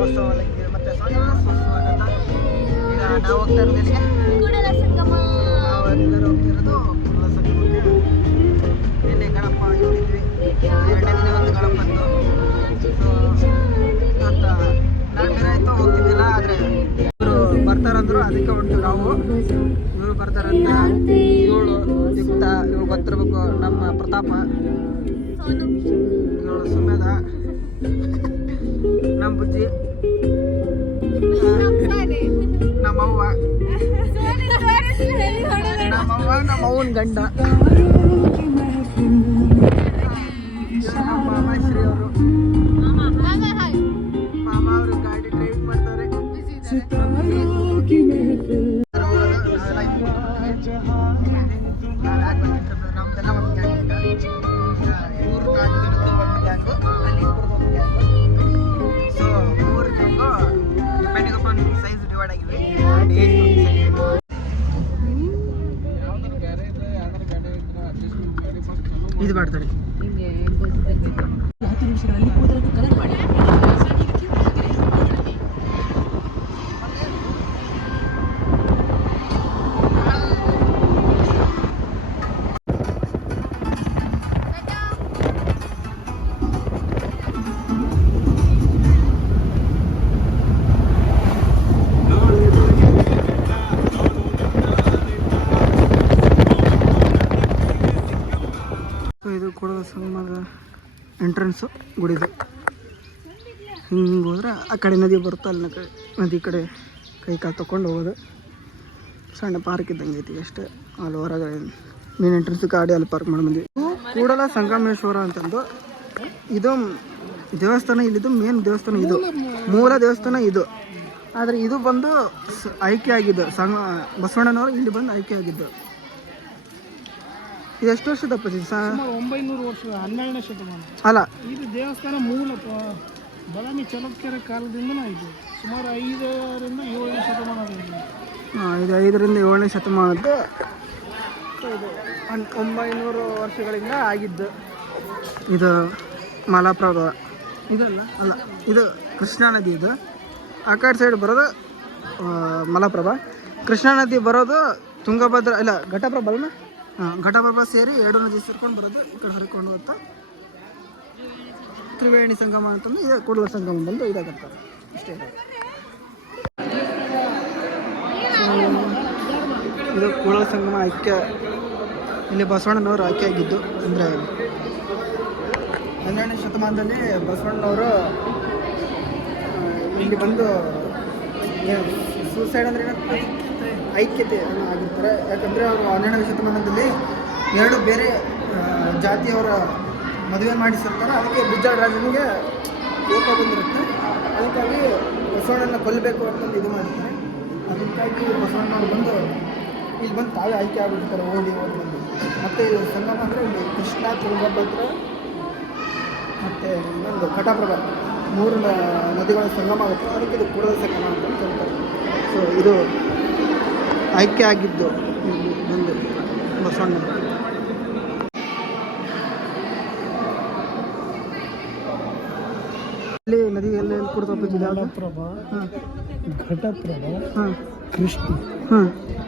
ಬಸವಳಿಗೆ ಮತ್ತೆ ಸ್ವಾಗತ. ಈಗ ನಾವು ಹೋಗ್ತಾ ಇರೋದು ಕೂಡಲ ಸಂಗಮ. ನಾವೆಲ್ಲರೂ ಹೋಗ್ತಿರೋದು ಕೂಡಲ ಸಂಗಮಕ್ಕೆ. ನಿನ್ನೆ ಗಣಪ ಇಟ್ಟಿದ್ವಿ, 2ನೇ ದಿನ ಒಂದು ಗಣಪದ್ದು. ಇವತ್ತು ನಾನು ಆಯಿತು ಹೋಗ್ತಿದ್ದಿಲ್ಲ, ಆದರೆ ಇವರು ಬರ್ತಾರಂದ್ರು, ಅದಕ್ಕೆ ಹೊಂಟು ನಾವು. ಇವರು ಬರ್ತಾರಂತ ಇವಳು ಯುಕ್ತ, ಇವಳು ಗೊತ್ತಿರ್ಬೇಕು, ನಮ್ಮ ಪ್ರತಾಪ, ಇವಳು ಸುಮೇಧ, ನಮ್ಮ ಬುಜ್ಜಿ, ನಮ್ಮವ್ವ, ನಮ್ಮವ್ವನ ಗಂಡ, ನಮ್ಮ ಮಾಮ ಶ್ರೀ ಅವರು. ಮಾಮ ಅವರು ಗಾಡಿ ಡ್ರೈವಿಂಗ್ ಮಾಡ್ತಾರೆ. ನಮ್ದೆಲ್ಲ ಒಂದು ಗ್ಯಾಂಗ್. ಇವ್ರ ಗ್ಯಾಂಗು, ಅಲ್ಲಿ ಇಬ್ಬರದ್ದು gang. So 3 gang depending upon size divide ಆಗಿವೆ. ಇದು ಮಾಡ್ತಾರೆ. ಇದು ಕೂಡಲ ಸಂಗಮದ ಎಂಟ್ರೆನ್ಸು ಗುಡಿದು. ಹಿಂಗೆ ಹೋದ್ರೆ ಆ ಕಡೆ ನದಿ ಬರುತ್ತೆ, ಅಲ್ಲಿ ನದಿ ಕಡೆ ಕೈ ಕಾಲು ತೊಗೊಂಡು ಹೋಗೋದು. ಸಣ್ಣ ಪಾರ್ಕ್ ಇದ್ದಂಗೆ ಐತಿ ಅಷ್ಟೇ. ಅಲ್ಲಿ ಹೊರಗೆ ಮೇನ್ ಎಂಟ್ರೆನ್ಸ್ ಗಾಡಿ ಅಲ್ಲಿ ಪಾರ್ಕ್ ಮಾಡಿ ಬಂದ್ವಿ. ಕೂಡಲ ಸಂಗಮೇಶ್ವರ ಅಂತಂದು ಇದು ದೇವಸ್ಥಾನ. ಇಲ್ಲಿದು ಮೇನ್ ದೇವಸ್ಥಾನ, ಇದು ಮೂಲ ದೇವಸ್ಥಾನ ಇದು. ಆದರೆ ಇದು ಬಂದು ಆಯ್ಕೆ ಆಗಿದ್ದು ಬಸವಣ್ಣನವರು ಇಲ್ಲಿ ಬಂದು ಆಯ್ಕೆ ಆಗಿದ್ದು. ಇದು ಎಷ್ಟು ವರ್ಷದ ಅಪ್ಪಾಜಿ? 900 ವರ್ಷ, 12ನೇ ಶತಮಾನ. ಅಲ್ಲ, ಇದು ದೇವಸ್ಥಾನ ಮೂಲ ಬದಾಮಿ ಚಲುಕ್ಯರ ಕಾಲದಿಂದನೂ ಇದು. ಸುಮಾರು 5ರಿಂದ 7ನೇ ಶತಮಾನದಿಂದ. ಇದು 5ರಿಂದ 7ನೇ ಶತಮಾನದ್ದು. ಇದು 900 ವರ್ಷಗಳಿಂದ ಆಗಿದ್ದು. ಇದು ಮಲಪ್ರಭಾ ಇದಲ್ಲ, ಅಲ್ಲ, ಇದು ಕೃಷ್ಣಾ ನದಿ. ಇದು ಆ ಕಡೆ ಸೈಡ್ ಬರೋದು ಮಲಪ್ರಭಾ. ಕೃಷ್ಣಾ ನದಿ ಬರೋದು ತುಂಗಭದ್ರಾ, ಇಲ್ಲ ಘಟಪ್ರಭಾ ಅಲ್ಲ. ಘಟಪ್ರಭಾ ಸೇರಿ 2 ನದಿ ಸೇರ್ಕೊಂಡು ಬರೋದು, ಈ ಕಡೆ ಹರಿಕೊಂಡು ಹೋಗ್ತಾ ತ್ರಿವೇಣಿ ಸಂಗಮ ಅಂತಂದು ಇದೆ. ಕೂಡಲ ಸಂಗಮ ಬಂದು ಇದಾಗತ್ತೆ ಇಷ್ಟೇ. ಇದು ಕೂಡಲ ಸಂಗಮ ಐಕ್ಯ. ಇಲ್ಲಿ ಬಸವಣ್ಣನವರು ಆಯ್ಕೆ ಆಗಿದ್ದು. ಅಂದರೆ 12ನೇ ಶತಮಾನದಲ್ಲಿ ಬಸವಣ್ಣನವರು ಇಲ್ಲಿ ಬಂದು ಸೂಸೈಡ್ ಅಂದರೆ ಐಕ್ಯತೆ ಆಗಿರ್ತಾರೆ. ಯಾಕಂದರೆ ಅವರು 12ನೇ ಶತಮಾನದಲ್ಲಿ 2 ಬೇರೆ ಜಾತಿಯವರ ಮದುವೆ ಮಾಡಿಸಿರ್ತಾರೆ. ಅದಕ್ಕೆ ಬಿಜ್ಜಳ ರಾಜನಿಗೆ ಕೋಪ ಬಂದಿರುತ್ತೆ. ಅದಕ್ಕಾಗಿ ಬಸವಣ್ಣನ ಕೊಲ್ಲಬೇಕು ಅಂತಂದು ಇದು ಮಾಡ್ತಾರೆ. ಅದಕ್ಕಾಗಿ ಬಸವಣ್ಣನವರು ಬಂದು ಇಲ್ಲಿ ಬಂದು ತಾವೇ ಆಯ್ಕೆ ಆಗಿಬಿಡ್ತಾರೆ, ಓಡಿ ಬಂದು. ಮತ್ತು ಇದು ಸಂಗಮ ಅಂದರೆ ಇಲ್ಲಿ ಕೃಷ್ಣ, ತುಂಗಭದ್ರ ಮತ್ತು ಇನ್ನೊಂದು ಘಟಪ್ರಭಾ 3 ನದಿಗಳ ಸಂಗಮ ಆಗುತ್ತೆ. ಅದಕ್ಕೆ ಇದು ಕೂಡಲ ಸಂಗಮ ಅಂತ ಹೇಳ್ತಾರೆ. ಸೊ ಇದು ಆಯ್ಕೆ ಆಗಿದ್ದು ಬಂದು ಬಸವಣ್ಣ. ಅಲ್ಲಿ ನದಿ ಎಲ್ಲ ಕೊಡ್ತಾ ಮಲಪ್ರಭಾ, ಘಟಪ್ರಭಾ, ಕೃಷ್ಣ,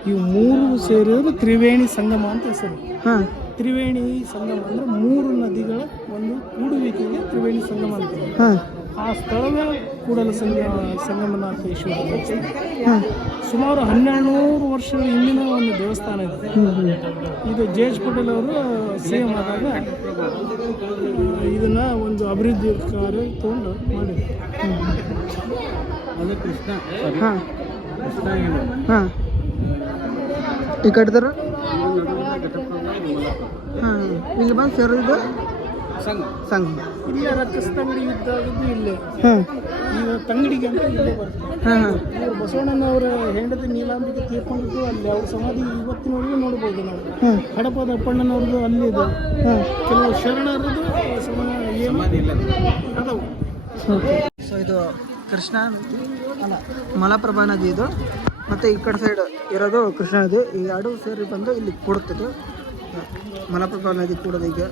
ಇವು 3 ಸೇರಿರೋದು ತ್ರಿವೇಣಿ ಸಂಗಮ ಅಂತ ಹೆಸರು. ತ್ರಿವೇಣಿ ಸಂಗಮ ಅಂದರೆ 3 ನದಿಗಳ ಒಂದು ಕೂಡುವಿಕೆಗೆ ತ್ರಿವೇಣಿ ಸಂಗಮ ಅಂತ. ಆ ಸ್ಥಳವೇ ಕೂಡಲ ಸಂಗಮನಾಥೇಶ್ವರ ದೇವಸ್ಥಾನ. ಸುಮಾರು 1200 ವರ್ಷಗಳ ಹಿಂದಿನ ಒಂದು ದೇವಸ್ಥಾನ ಇದೆ. ಇದು ಜೆ.ಎಚ್. ಪಟೇಲ್ ಅವರು CM ಆದಾಗ ಇದನ್ನು ಒಂದು ಅಭಿವೃದ್ಧಿ ಕಾರ್ಯ ತೊಗೊಂಡು ಮಾಡಿದ್ರು. ಅದು ಕೃಷ್ಣ ಈ ಕಟ್ಟಿದ್ರು. ಇಲ್ಲಿ ಬಂದು ಸೇರಿದ್ದು ಸಂಘ. ಇಲ್ಲೇ ರಕ್ಕಸ್ತಂಗಡಿ ಯುದ್ಧ ಆಗಿದ್ದು ಇಲ್ಲೇ. ಈಗ ತಂಗಡಿಗೆ ಅಂತ ಇಲ್ಲೇ ಬರ್ತದೆ. ಇವರು ಬಸವಣ್ಣನವರ ಹೆಂಡತಿ ನೀಲಾಂಬಿಕೆ ತೀರ್ಕೊಂಡಿದ್ದು ಅಲ್ಲಿ. ಅವ್ರ ಸಮಾಧಿ ಇವತ್ತಿನವರೆಗೂ ನೋಡ್ಬೋದು ನಾವು. ಕಡಪದ ಅಪ್ಪಣ್ಣನವ್ರದ್ದು ಅಲ್ಲಿದೆ. ಕೆಲವು ಶರಣರದ್ದು ಸಮಾಧಿ ಅದಾವು. ಸೊ ಇದು ಕೃಷ್ಣ ಅಲ್ಲ ಮಲಪ್ರಭಾ ನದಿ ಇದು. ಮತ್ತು ಈ ಕಡೆ ಸೈಡ್ ಇರೋದು ಕೃಷ್ಣ ನದಿ. ಈ 2 ಸೇರಿ ಬಂದು ಇಲ್ಲಿ ಕೂಡುತ್ತಿದ್ದು. ಮಲಪ್ರಭಾ ನದಿ ಕೂಡೋದು ಈಗ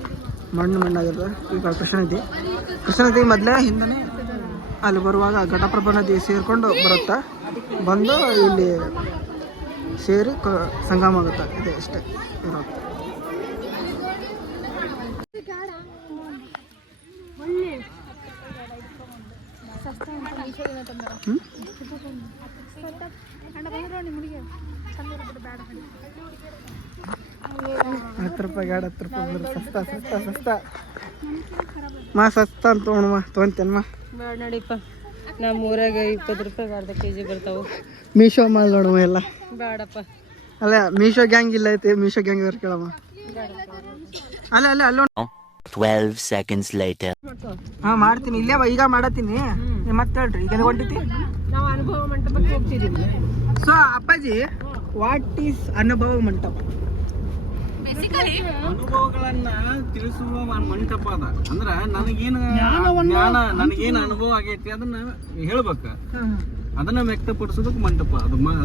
ಮಣ್ಣಾಗಿರ್ತದೆ. ಈಗ ಕೃಷ್ಣ ನದಿ ಮೊದಲೇ ಹಿಂದೆ ಅಲ್ಲಿ ಬರುವಾಗ ಘಟಪ್ರಭಾ ನದಿ ಸೇರಿಕೊಂಡು ಬರುತ್ತೆ, ಬಂದು ಇಲ್ಲಿ ಸೇರಿ ಸಂಗಮ ಆಗುತ್ತೆ. ಇದೆ ಅಷ್ಟೇ ಇರುತ್ತೆ. ₹10 ಸಸ್ತಾ ಸಸ್ತಾ ಸಸ್ತಾ ಮಾ ಸಸ್ತಾ ಅಂತ ತೊಗೊಂತೇನಮ್ಮ. ಬೇಡ ನಡಿಪ್ಪ, ನಮ್ಮ ಊರಾಗ ₹20 ಅರ್ಧ ಕೆಜಿ ಬರ್ತಾವೆ. ಮೀಶೋ ಮಾಲ್ ನೋಡಮ್ಮ ಎಲ್ಲ. ಬೇಡಪ್ಪ. ಅಲ್ಲ ಮೀಶೋ ಗ್ಯಾಂಗ್ ಇಲ್ಲ ಐತಿ, ಮೀಶೋ ಗ್ಯಾಂಗ್ ಇವ್ರು ಕೇಳಮ್ಮ. ಅಲ್ಲ ಅಲ್ಲ ಅಲ್ಲ 12 seconds later. ಹಾಂ ಮಾಡ್ತೀನಿ, ಇಲ್ಲೇ ಈಗ ಮಾಡತ್ತೀನಿ. ಮತ್ತೆ ಹೇಳ್ರಿ, ಈಗ ಹೊಂಟಿತಿ. ನಾವು ಅನುಭವ ಮಂಟಪಕ್ಕೆ ಹೋಗ್ತಿದ್ದೀವಿ. ಸೊ ಅಪ್ಪಾಜಿ, ವಾಟ್ ಈಸ್ ಅನುಭವ ಮಂಟಪ? ಅನುಭವಗಳನ್ನ ತಿಳಿಸುವ ಮಂಟಪ ಅದ. ಅಂದ್ರ ನನಗೇನು ಜ್ಞಾನ, ನನಗೇನು ಅನುಭವ ಆಗೈತಿ ಅದನ್ನ ಹೇಳ್ಬೇಕು, ಅದನ್ನ ವ್ಯಕ್ತಪಡಿಸೋದಕ್ಕೆ ಮಂಟಪ.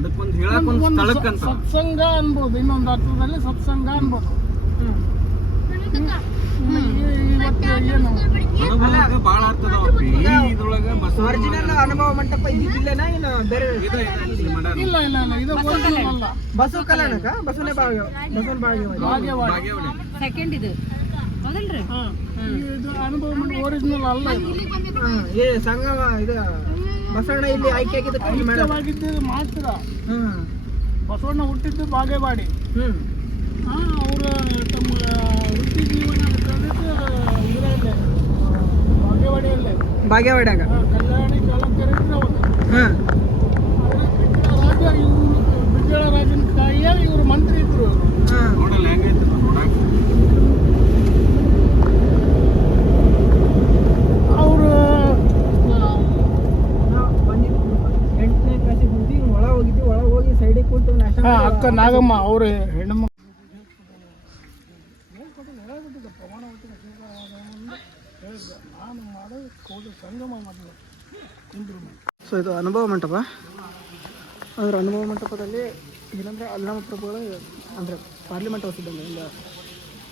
ಅದಕ್ಕೊಂದು ಹೇಳಕ್ ಒಂದು ಸ್ಥಳಕ್ಕಂತ ಸತ್ಸಂಗ ಅನ್ಬೋದು, ಇನ್ನೊಂದು ಅರ್ಥದಲ್ಲಿ ಸತ್ಸಂಗ ಅನ್ಬೋದು. ಅನುಭವಕ್ಕೆ ಬಹಳ ಅರ್ಥ ಅದಾವಪ್ಪಿ ಇದ್ರೊಳಗ. ಒರಿಜಿನಲ್ ಅನುಭವ ಮಂಟಪ ಇದ್ದಿಲ್ಲೇನಾ ಏನು ಬೇರೆ? ಇಲ್ಲ ಇಲ್ಲ ಇಲ್ಲ, ಇದು ಅಲ್ಲ. ಬಸವ ಕಲ್ಯಾಣಕ್ಕ ಬಸವನ ಬಾಗೇವಾಡಿ ಸೆಕೆಂಡ್ ಇದು ಹೌದಲ್ರಿ? ಇದು ಅನುಭವ ಒರಿಜಿನಲ್ ಅಲ್ಲ. ಏ ಸಂಗಮ ಇದು ಬಸವಣ್ಣ ಇಲ್ಲಿ ಆಯ್ಕೆ ಆಗಿದ್ದು ಮಾತ್ರ. ಬಸವಣ್ಣ ಹುಟ್ಟಿದ್ದು ಬಾಗೇವಾಡಿ. ಅವರು ತಮ್ಮ ವೃತ್ತಿ ಜೀವನ ಇದರಲ್ಲೇ ಬಾಗೇವಾಡಿಯಾಗ ಕಲ್ಯಾಣಿ ಕಲಂಕರಿದ್ರು ಅವರು. ರಾಜ ಇವರು ಬಿಜ್ಜಳ ರಾಜನ ತಾಯಿಯ ಇವರು ಮಂತ್ರಿ ಇದ್ರು. ಅವರು 8ನೇ ಕ್ಲಾಸಿಗೆ ಹೋಗಿ ಒಳ ಹೋಗಿದ್ವಿ. ಒಳ ಹೋಗಿ ಸೈಡಿಗೆ ಕೂತು ಅಕ್ಕ ನಾಗಮ್ಮ ಅವರು ಹೆಣ್ಣು ಸೊ ಇದು ಅನುಭವ ಮಂಟಪ. ಅಂದರೆ ಅನುಭವ ಮಂಟಪದಲ್ಲಿ ಏನಂದರೆ ಅಲ್ಲಮ ಪ್ರಭುಗಳು ಅಂದರೆ ಪಾರ್ಲಿಮೆಂಟ್ ಹೌಸ್ ಇದ್ದಂಗೆ, ಇಲ್ಲ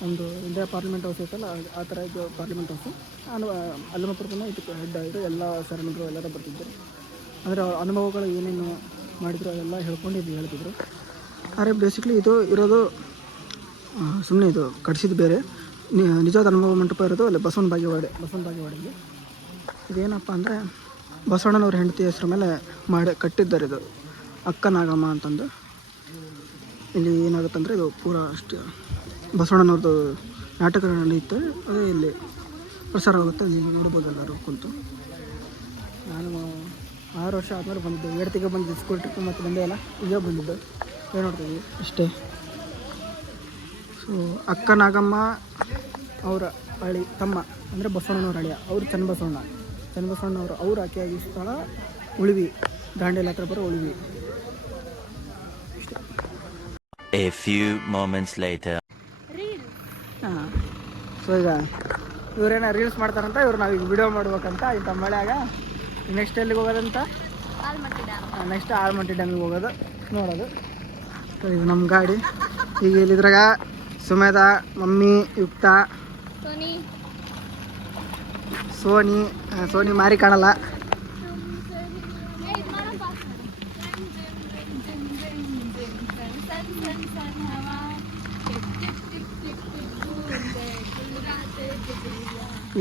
ಒಂದು ಇಂಡಿಯಾ ಪಾರ್ಲಿಮೆಂಟ್ ಹೌಸ್ ಐತಲ್ಲ ಆ ಥರ ಇದು ಪಾರ್ಲಿಮೆಂಟ್ ಹೌಸು. ಅಲ್ಲಮ ಪ್ರಭುನ ಇದಕ್ಕೆ ಹೆಡ್ ಆಗಿದ್ರು, ಎಲ್ಲ ಶರಣರು ಎಲ್ಲರೂ ಬರ್ತಿದ್ದರು. ಅಂದರೆ ಅನುಭವಗಳು ಏನೇನು ಮಾಡಿದ್ರು ಅದೆಲ್ಲ ಹೇಳ್ತಿದ್ರು. ಆದರೆ ಬೇಸಿಕ್ಲಿ ಇದು ಇರೋದು ಸುಮ್ಮನೆ ಇದು ಕಟ್ಸಿದ್ದು ಬೇರೆ. ನಿಜವಾದ ಅನುಭವ ಮಂಟಪ ಇರೋದು ಅಲ್ಲಿ ಬಸವನ ಬಾಗೇವಾಡಿಯಲ್ಲಿ. ಇದೇನಪ್ಪ ಅಂದರೆ ಬಸವಣ್ಣನವ್ರ ಹೆಂಡತಿ ಹೆಸರು ಮೇಲೆ ಕಟ್ಟಿದ್ದಾರೆ. ಇದು ಅಕ್ಕ ನಾಗಮ್ಮ ಅಂತಂದು. ಇಲ್ಲಿ ಏನಾಗುತ್ತಂದರೆ ಇದು ಪೂರ ಅಷ್ಟು ಬಸವಣ್ಣನವ್ರದ್ದು ನಾಟಕ ನಡೆಯುತ್ತೆ, ಅದೇ ಇಲ್ಲಿ ಪ್ರಸಾರ ಆಗುತ್ತೆ. ಇಲ್ಲಿ ನೋಡ್ಬೋದು ಎಲ್ಲರೂ ಕುಂತು. ನಾನು 6 ವರ್ಷ ಆದಮೇಲೆ ಬಂದಿದ್ದು, ಹೆಂಡತಿಗೆ ಬಂದಿದ್ದು ಸ್ಕೂಲ್ ಟ್ರಿಪ್, ಮತ್ತು ಬಂದೇ ಇಲ್ಲ, ಈಗ ಬಂದಿದ್ದು. ಏನು ನೋಡ್ತೀವಿ ಅಷ್ಟೇ. ಸೊ ಅಕ್ಕ ನಾಗಮ್ಮ ಅವರ ತಮ್ಮ ಅಂದರೆ ಬಸವಣ್ಣನವ್ರ ಅಳಿಯ, ಅವರು ಚನ್ನಬಸವಣ್ಣವರು. ಅವ್ರು ಆಕೆಯಾಗಿ ಸ್ಥಳ ಉಳಿವಿ, ದಾಂಡೇಲಿ ಹತ್ರ ಬರೋ Ulavi. A few moments later. ಹಾಂ, ಸೊ ಈಗ ಇವರೇನ ರೀಲ್ಸ್ ಮಾಡ್ತಾರಂತ, ನಾವು ಈಗ ವಿಡಿಯೋ ಮಾಡ್ಬೇಕಂತ ಇಂಥ ಮಳೆಯಾಗ. ನೆಕ್ಸ್ಟ್ ಎಲ್ಲಿಗೆ ಹೋಗೋದಂತ? ನೆಕ್ಸ್ಟ್ ಆಲ್ಮಟ್ಟಿ ಡ್ಯಾಮಿಗೆ ಹೋಗೋದು, ನೋಡೋದು. ಸೊ ಇದು ನಮ್ಮ ಗಾಡಿ. ಈಗ ಇಲ್ಲಿದ್ರಾಗ ಸುಮೇಧ, ಮಮ್ಮಿ, ಯುಕ್ತ, ಸೋನಿ ಮಾರಿ ಕಾಣಲ್ಲ.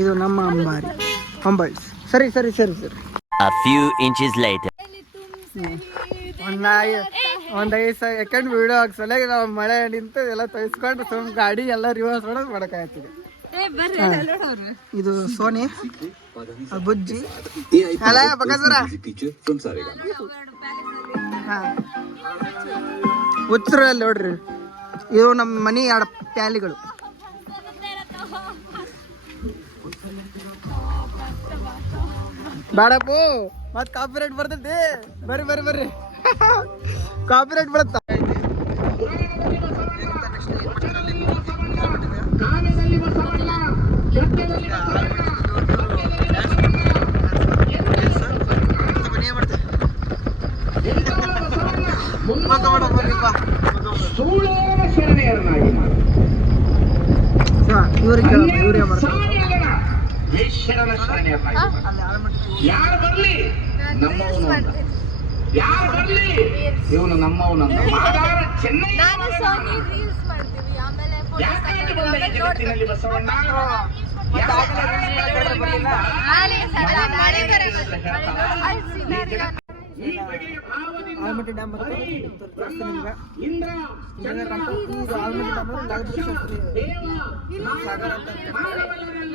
ಇದು ನಮ್ಮ ಅಂಬಾರಿ ಅಂಬಾಯ್ಸ್. ಸರಿ. A few inches later. ಒಂದು 5 ಸೆಕೆಂಡ್ ವಿಡಿಯೋ ಹಾಕ್ಸಲಿಗೆ ನಾವು ಮಳೆ ನಿಂತು ಎಲ್ಲ ತೋರಿಸ್ಕೊಂಡು ಸುಮ್ಮನೆ ಗಾಡಿ ಎಲ್ಲ ರಿವರ್ಸ್ ಮಾಡೋದು ಮಾಡೋಕ್ಕಾಗ್ತದೆ. ಇದು ಸೋನಿ, ಬುಜ್ಜಿ, ಅಲ್ಲ ಬಕಾಸುರ, ಹುಚ್ಚರು ಅಲ್ಲಿ ನೋಡ್ರಿ. ಇವು ನಮ್ಮ ಮನೆ 2 ಪ್ಯಾಲಿಗಳು. ಬೇಡಪ್ಪು, ಮತ್ತೆ ಕಾಪಿರೈಟ್ ಬರ್ತೈತಿ. ಬರ್ರಿ ಕಾಪಿರೈಟ್ ಬರುತ್ತ. ಇವ್ರಿಗೆ ಬರ್ತಾರೆ. ದೇವರನ್ನ ಶರಣೆಯನ್ನ ಅಲ್ಲಿ ಆಲ್ಮಟ್ಟಿ ಯಾರು ಬರ್ಲಿ ನಮ್ಮವನು ಅಂತ ಯಾರು ಬರ್ಲಿ ಇವನು ನಮ್ಮವನಂತ ಮಾದಾರ ಚೆನ್ನೈ ನಾನು ಸೋನಿ ರೀಲ್ಸ್ ಮಾಡ್ತೀವಿ ಆಮೇಲೆ ಯಾಕಾಗಿ ಬಂದ ಈ ಜಗತ್ತಿನಲ್ಲಿ ಬಸವಣ್ಣ ಆಲ್ಮಟ್ಟಿ ಡ್ಯಾಮ್ ಮತ್ತು ತೋರಿಸ್ತೀನಿ ನಿಮ್ಗೆ. ಇಲ್ಲಿಂದ ಕಾಣ್ತಾ ಇದು ಆಲ್ಮಟ್ಟಿ ಡ್ಯಾಮ್ ಅಂದ್ರೆ ಲಾಲ್ ಬಹದ್ದೂರ್ ಶಾಸ್ತ್ರಿ ಸಾಗರ ಅಂತ ಹೇಳ್ತಾರೆ.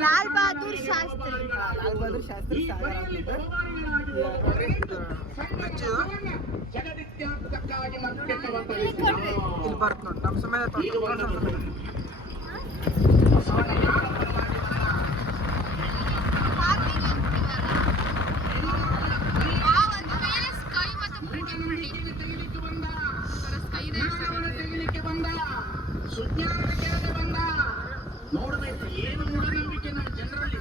ಲಾಲ್ ಬಹದ್ದೂರ್ ಶಾಸ್ತ್ರಿ ಲಾಲ್ ಬಹದ್ದೂರ್ ಶಾಸ್ತ್ರಿ ಸಾಗರ ಅಂತ ಇದೆ. ನೋಡ್ರಿ ಇದು ಬ್ರಿಡ್ಜ್ ಇಲ್ಲಿ ಬರುತ್ತೆ ನೋಡಿ ನಮ್ಮ ಸಮಯ ನೋಡಬೇಕು ಏನು ಮೂಢನಂಬಿಕೆ ನಮ್ಮ ಜನರಲ್ಲಿ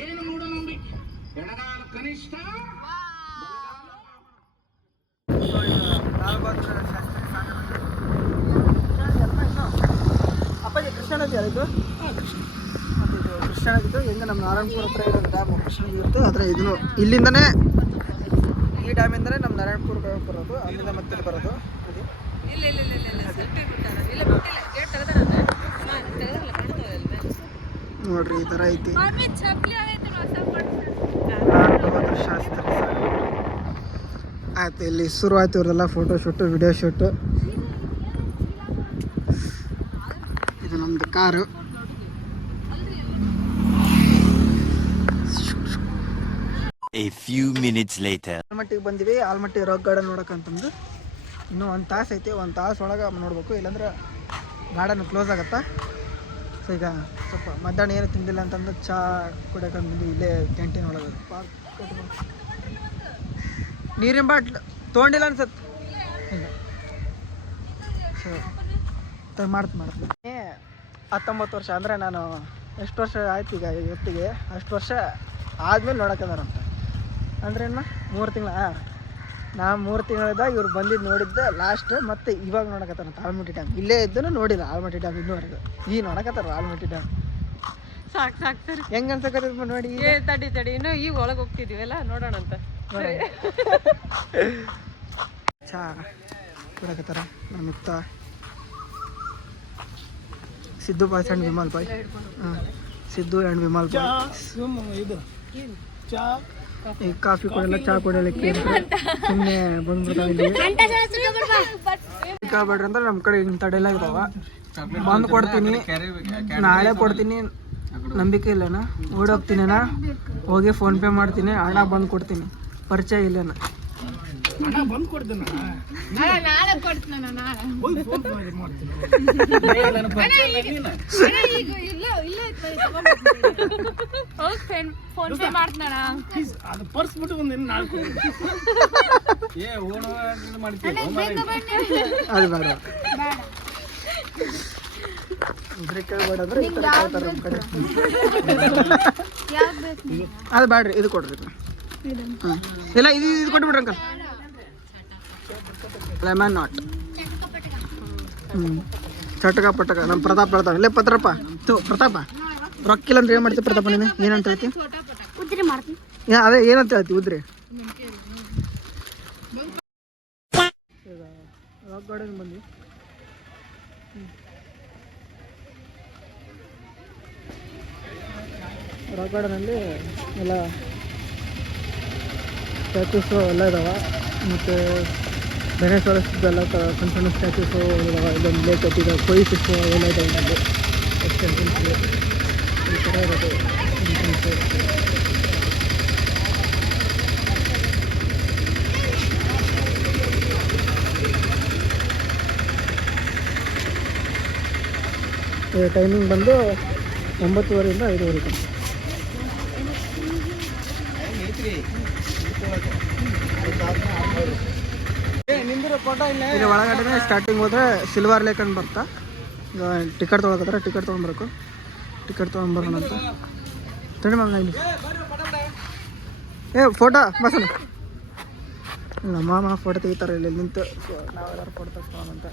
ಏನು ಮೂಢನಂಬಿಕೆ ಎಡಗಾಲ ಕನಿಷ್ಠ ಲಾಲ್ ಬಹದ್ದೂರ್ ಶಾಸ್ತ್ರಿ ಸಾಗರ ಅಪ್ಪಾಜಿ ಕೃಷ್ಣ ನದಿ ಅಲ್ಲ ಇದು ಮತ್ತು ಇದು ಕೃಷ್ಣ ನದಿ ಇದು ಹೆಂಗೆ ನಮ್ಮ ನಾರಾಯಣಪುರ ಹತ್ರ ಇರೋ ಡ್ಯಾಮ್ ಕೃಷ್ಣ ನದಿ ಇರುತ್ತೆ ಆದರೆ ಇದನ್ನು ಇಲ್ಲಿಂದನೇ ಈ ಡ್ಯಾಮಿಂದನೇ ನಮ್ಮ ನಾರಾಯಣಪುರ ಬರೋದು ಅಲ್ಲಿಂದ ಮತ್ತೆ ಬರೋದು ಅದು ನೋಡ್ರಿ ಈ ಥರ ಐತಿ ಲಾಲ್ ಬಹದ್ದೂರ್ ಶಾಸ್ತ್ರಿ ಆಯ್ತು ಇಲ್ಲಿ ಶುರು ಆಯ್ತು ಇವ್ರದೆಲ್ಲ ಫೋಟೋ ಶೂಟು ವಿಡಿಯೋ ಶೂಟು ಇದು ನಮ್ಮದು car A few minutes later. ಆಲ್ಮಟ್ಟಿಗೆ ಬಂದಿವಿ ಆಲ್ಮಟ್ಟಿ ರಾಕ್ ಗಾರ್ಡನ್ ನೋಡೋಕ್ಕಂತಂದು ಇನ್ನೂ ಒಂದು ತಾಸು ಐತಿ ಒಂದು ತಾಸು ಒಳಗೆ ನೋಡ್ಬೇಕು ಇಲ್ಲಾಂದ್ರೆ ಗಾರ್ಡನ್ ಕ್ಲೋಸ್ ಆಗುತ್ತಾ ಸೊ ಈಗ ಸ್ವಲ್ಪ ಮಧ್ಯಾಹ್ನ ಏನು ತಿಂದಿಲ್ಲ ಅಂತಂದು ಚಹಾ ಕುಡಿಯೋಕಂದು ಇಲ್ಲೇ ಕ್ಯಾಂಟೀನ್ ಒಳಗೆ ನೀರಿನ ಬಾಟ್ಲ್ ತೊಗೊಂಡಿಲ್ಲ ಅನ್ಸತ್ತೆ ಇಲ್ಲ ಸೊ ಮಾಡ್ತೀನಿ 19 ವರ್ಷ ಅಂದರೆ ನಾನು ಎಷ್ಟು ವರ್ಷ ಆಯ್ತು ಈಗ ಇವತ್ತಿಗೆ ಅಷ್ಟು ವರ್ಷ ಆದಮೇಲೆ ನೋಡೋಕ್ಕದಾರಂತ ಅಂದ್ರೆ ಏನು 3 ತಿಂಗಳ ನಾ 3 ತಿಂಗಳಿದ್ದಾಗ ಇವ್ರು ಬಂದಿದ್ದು ನೋಡಿದ್ದೆ ಲಾಸ್ಟ್ ಮತ್ತೆ ಇವಾಗ ನೋಡಕತ್ತಾರಂತ ಆಲ್ಮಟ್ಟಿ ಡ್ಯಾಮ್ ಇಲ್ಲೇ ಇದ್ದೂ ನೋಡಿಲ್ಲ ಆಲ್ಮಟ್ಟಿ ಡ್ಯಾಮ್ ಇನ್ನೂವರೆಗೂ ಈಗ ನೋಡಕತ್ತಾರ ಆಲ್ಮಟ್ಟಿ ಡ್ಯಾಮ್ ಸಾಕು ಸಾಕು ಸರಿ ಹೆಂಗೆ ಅನ್ಸಕತ್ತದ ನೋಡಿ ಏ ತಡಿ ಇನ್ನು ಈಗ ಒಳಗೆ ಹೋಗ್ತಿದೀವಲ್ಲ ನೋಡೋಣ ಅಂತ ಚಾ ಕುಡಕತ್ತಾರ ನಮ್ಮ ಮುಕ್ತ ಸಿದ್ದು ಬಾಯ್ಸ್ ಆ್ಯಂಡ್ ವಿಮಲ್ ಬಾಯ್ ಹಾಂ ಸಿದ್ದು ಆ್ಯಂಡ್ ವಿಮಲ್ ಬಾಯ್ ಇದು ಚಾ ಈಗ ಕಾಫಿ ಕೊಡಲ್ಲ ಚಾ ಕೊಡಲಿಕ್ಕೆ ಸುಮ್ಮನೆ ಬಂದ್ಬಿಡ್ತಾವೆ ಕೇಳ್ಬೇಡ್ರಿ ಅಂದ್ರೆ ನಮ್ಮ ಕಡೆ ಇಂಥ ತಡೆಲ್ಲ ಇದಾವ ಬಂದು ಕೊಡ್ತೀನಿ ನಾಳೆ ಕೊಡ್ತೀನಿ ನಂಬಿಕೆ ಇಲ್ಲನ ಓಡೋಗ್ತೀನಣ್ಣ ಹೋಗಿ ಫೋನ್ಪೇ ಮಾಡ್ತೀನಿ ಹಣ ಬಂದು ಕೊಡ್ತೀನಿ ಪರಿಚಯ ಇಲ್ಲನ ಬಂದು ಕೊಡ್ತೇನೆ ನಾಳೆ ಕೊಡ್ತೀನಿ ನಾಳೆ ಫೋನ್ ಪೇ ಮಾಡ್ತಾನ ಅದು ಪರ್ಸ್ ಬಿಟ್ಟು ಒಂದು ನಾಲ್ಕು ಏ ಓಡೋ ಮಾಡ್ತೀವಿ ಅದು ಬೇಡ ಇದ್ರೆ ಕೇಳ್ಬೇಡ ಅಂದ್ರೆ ಈ ಥರ ಕೇಳ್ತಾರೆ ನಮ್ಮ ಕಡೆ ಅದು ಬೇಡ್ರಿ ಇದು ಕೊಡ್ರಿ ಹಾಂ ಇಲ್ಲ ಇದು ಕೊಟ್ಬಿಡ್ರಿ ಅಂಕಲ್ ಲೆಮನ್ ನಾಟ್ ಚಟಕ ಪಟಕ ನಮ್ಮ ಪ್ರತಾಪ್ ಹೇಳ್ತಾನೆ ಇಲ್ಲೇ ಪತ್ರಪ್ಪ ಪ್ರತಾಪ ರೊಕ್ಕಿಲ್ಲ ಅಂದ್ರೆ ಏನು ಮಾಡ್ತೀವಿ ಪ್ರತಾಪ ನೀನು ಏನಂತ ಹೇಳ್ತಿ ಅದೇ ಏನಂತ ಹೇಳ್ತಿ ಉದ್ರಿ ರಾಕ್ ಗಾರ್ಡನ್ ಬಂದ್ವಿ ರಾಕ್ ಗಾರ್ಡನಲ್ಲಿ ಎಲ್ಲ ಸ್ಟ್ಯಾಚ್ಯೂಸು ಎಲ್ಲ ಇದಾವೆ ಮತ್ತು ಡೈನೋಸಾರಸ್ದೆಲ್ಲ ಸಣ್ಣ ಸಣ್ಣ ಸ್ಟ್ಯಾಚ್ಯೂಸು ಇದಾವೆ ಇಲ್ಲೊಂದು ಲೇಕ್ ಐತಿದೆ ಕೊಯ್ ಫಿಶು ಎಲ್ಲ ಇದಾವೆ ಇಲ್ಲಿ ಎಕ್ಸ್ಟೆನ್ಷನ್ಸ್ ಈ ಥರ ಇರೋದು ಟೈಮಿಂಗ್ ಬಂದು 9:30 ಇಂದ 5:30 ಇಲ್ಲಿ ಒಳಗಡೆ ಸ್ಟಾರ್ಟಿಂಗ್ ಹೋದ್ರೆ ಸಿಲ್ವರ್ ಲೇಕ್ ಅಂತ ಬರ್ತಾ ಈಗ ಟಿಕೆಟ್ ತೊಗೊಳಕತ್ತಾರೆ ಟಿಕೆಟ್ ತೊಗೊಂಡ್ಬರ್ಬೇಕು ಟಿಕೆಟ್ ತೊಗೊಂಡ್ಬರೋಣ ಅಂತ ತಡಿ ಮ್ಯಾಮ್ ಇಲ್ಲಿ ಏ ಫೋಟೋ ಬಸನ ನಮ್ಮ ಮಾಮ ಫೋಟೋ ತೆಗಿತಾರೆ ಇಲ್ಲಿ ನಿಂತು ನಾವೆಲ್ಲರೂ ಫೋಟೋ ತೆಗ್ಸ್ಕೊಳ್ಳೋಣ ಅಂತ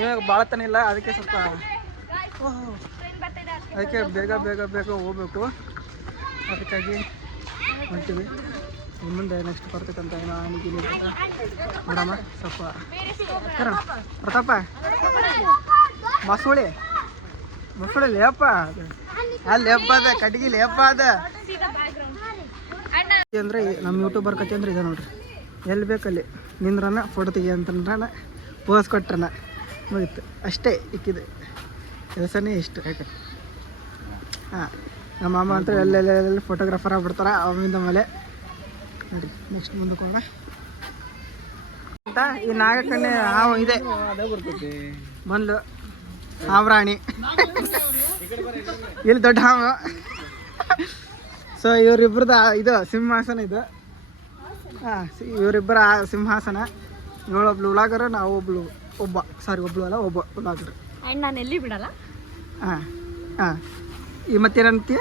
ಇವಾಗ ಭಾಳ ತನ ಇಲ್ಲ, ಅದಕ್ಕೆ ಸ್ವಲ್ಪ ಅದಕ್ಕೆ ಬೇಗ ಬೇಗ ಬೇಗ ಹೋಗ್ಬೇಕು. ಅದಕ್ಕಾಗಿ ಹೊಂಟಿವಿ. ಇನ್ನು ಮುಂದೆ ನೆಕ್ಸ್ಟ್ ಬರ್ತಕ್ಕಂಥ ಏನೋ ಆನಿಗೆ ನೋಡಮ್ಮ. ಸ್ವಲ್ಪ ಪ್ರತಾಪ ಮಸೂಳಿ ಲೇಪ ಅಲ್ಲಿ ಹಬ್ಬ ಅದ ಕಟ್ಗಿ ಲೇಪ ಅದ ಅಂದರೆ ನಮ್ಮ ಯೂಟ್ಯೂಬರ್ ಕತೆ ಅಂದ್ರೆ ಇದೆ ನೋಡ್ರಿ. ಎಲ್ಲಿ ಬೇಕಲ್ಲಿ ನಿಂದ್ರನ ಫೋಟೋ ತೆಗಿ ಅಂತಂದ್ರನ ಪೋಸ್ ಕೊಟ್ರನ ಮುಗಿತು ಅಷ್ಟೇ. ಇಕ್ಕಿದೆ ಕೆಲಸನೇ ಇಷ್ಟು. ಹಾಂ, ನಮ್ಮ ಮಾಮ ಅಂತ ಎಲ್ಲೆಲ್ಲೆಲ್ಲ ಫೋಟೋಗ್ರಾಫರ್ ಆಗ್ಬಿಡ್ತಾರೆ ಅವಿಂದ ಮೇಲೆ. ನೋಡಿ ನೆಕ್ಸ್ಟ್ ಮುಂದಕ್ಕೆ ಹೋಗೋಣ ಅಂತ. ಈ ನಾಗಕನ್ಯೆ ಹಾವು ಇದೆ ಬಂದ್ಲು, ಹಾವ್ರಾಣಿ ಇಲ್ಲಿ ದೊಡ್ಡ ಹಾವು. ಸೊ ಇವರಿಬ್ರದ ಇದು ಸಿಂಹಾಸನ ಇದು. ಹಾಂ, ಇವರಿಬ್ಬರ ಸಿಂಹಾಸನ. ಇವಳೊಬ್ಳು ಉಳಾಗರು, ನಾವು ಒಬ್ಳು ಒಬ್ಳು ಅಲ್ಲ ಒಬ್ಬ ಉಳಾಗರು. ಆ್ಯಂಡ್ ನಾನು ಎಲ್ಲಿ ಬಿಡಲ್ಲ. ಹಾಂ ಹಾಂ, ಈ ಮತ್ತೇನಂತೀಯ?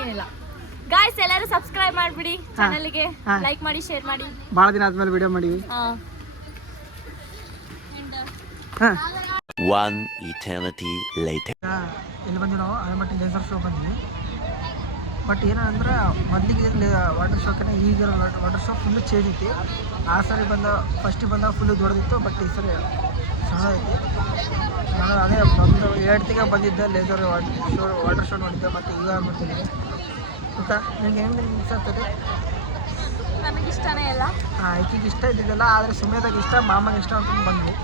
ಏನಿಲ್ಲ ಗಾಯ್ಸ್, ಎಲ್ಲರೂ ಸಬ್ಸ್ಕ್ರೈಬ್ ಮಾಡಿಬಿಡಿ ಚಾನಲ್ಗೆ, ಲೈಕ್ ಮಾಡಿ, ಶೇರ್ ಮಾಡಿ. ಭಾಳ ದಿನ ಆದ್ಮೇಲೆ ವಿಡಿಯೋ ಮಾಡೀವಿ. ಹಾಂ, One eternity later. ಇಲ್ಲಿ ಬಂದ್ವಿ ನಾವು ಆಲ್ಮಟ್ಟಿ ಲೇಸರ್ ಶೋ ಬಂದ್ವಿ. ಬಟ್ ಏನಂದ್ರೆ ಮೊದಲಿಗೆ ವಾಟರ್ ಶೋಕನೇ ಈಗಿರೋ ವಾಟರ್ ಶೋ ಫುಲ್ಲು ಚೇಂಜ್ ಐತಿ. ಆ ಸರಿ ಫಸ್ಟಿಗೆ ಬಂದಾಗ ಫುಲ್ಲು ದೊಡ್ಡದಿತ್ತು, ಬಟ್ ಈ ಸರಿ ಸಣ್ಣದೈತಿ. ನಾನು ಅದೇ ಒಂದು 2 ತಿಂಗಳು ಬಂದಿದ್ದೆ ಲೇಸರ್ ವಾಟರ್ ಶೋ ನೋಡಿದ್ದೆ. ಮತ್ತು ಈಗ ಬರ್ತೀನಿ ಗೊತ್ತಾ ನಿಮಗೆ ಹೆಂಗೆ ಅನಿಸ್ತದೆ? ನನಗಿಷ್ಟನೇ ಇಲ್ಲ. ಹಾಂ, ಈಕಿಗೆ ಇಷ್ಟ ಇದ್ದಿದ್ದಲ್ಲ, ಆದರೆ ಸುಮೇಧಾಗ ಇಷ್ಟ, ಮಾಮಗೆ ಇಷ್ಟ ಅಂತ ಬಂದ್ವಿ.